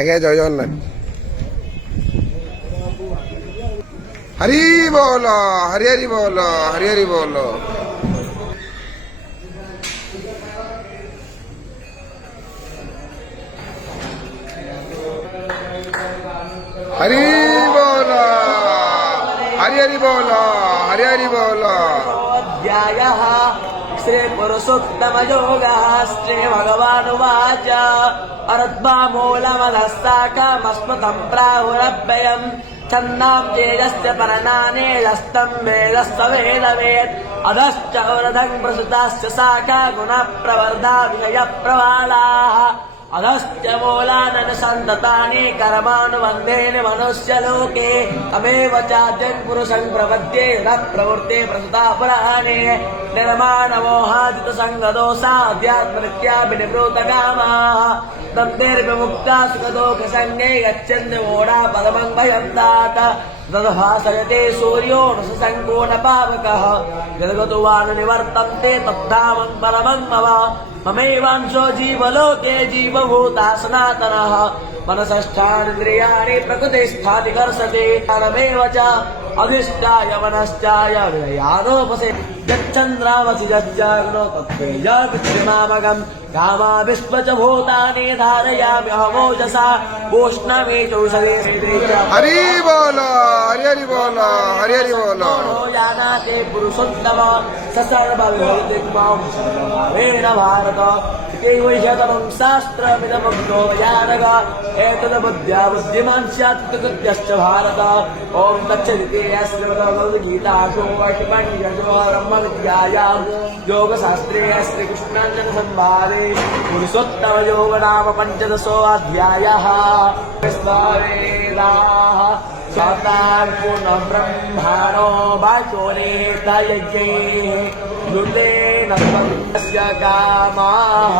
आगे जय जगन्नाथ हरि बोल हरि हरि बोल हरि हरि बोल हरि बोल हरि हरि बोल हरि हरि बोल अध्यायः श्री पुरुषोत्तम योगः श्री भगवानुवाच अर्ध्वामूलमधस्साकमस्मतं प्राहुरव्ययम् छन्दां चेदस्य परनानेलस्तं वेदस्य वेदवेत् अधश्च वरदं प्रसुतास्य शाखा गुणप्रवर्धा विषयप्रवालाः अधश्च मूलाननुसन्ततानि कर्मानुबन्धेन मनुष्यलोके तमेव चाद्यं पुरुषं प्रपद्ये यतः प्रवृत्ते प्रसुता पुराणे निर्माणमोहाजितसङ्गदोषा अध्यात्मनित्या विनिवृतकामाः दम्भेर्विमुक्ता सुखदोषसङ्गे गच्छन्ति मूढा पदमं भयं तात तद्भासयते सूर्यो न शशङ्को न पावकः यद्गतो वा न निवर्तन्ते तद्धामं परमं मम ममैवांशो जीवलोके जीवभूता सनातनः मनसष्ठानीन्द्रियाणि प्रकृतिस्थानि कर्षति ज्ञानमेव च अधिष्ठाय मनश्चाय विनयानोपसे यच्चन्द्रावसि यच्चाग्नो तत्तेजविद्यमामगम् कामाविश्व च भूतानि धारयाम्यहमोजसा वोष्णवे चौषधे हरि बोल हरि हरि बोल हरि हरि बोल जानाते पुरुषोत्तम स सर्वविभूतिग्मां सर्वभावेन भारत केवैषतमं शास्त्रमिदमुग्धो जानग एतद्बुद्ध्या बुद्धिमान् स्यात् कृत्यश्च भारत ॐ तच्छदिति अस्य भगवद्गीतासु अष्टपञ्चदशो ब्रह्मविद्यायां योगशास्त्रे श्रीकृष्णार्जुनसंवादे पुरुषोत्तमयोग नाम पञ्चदशोऽध्यायः वेदाः सतार्पुणः ब्रह्माणो वाचोरेतयज्ञे नृतेन त्वस्य कामाः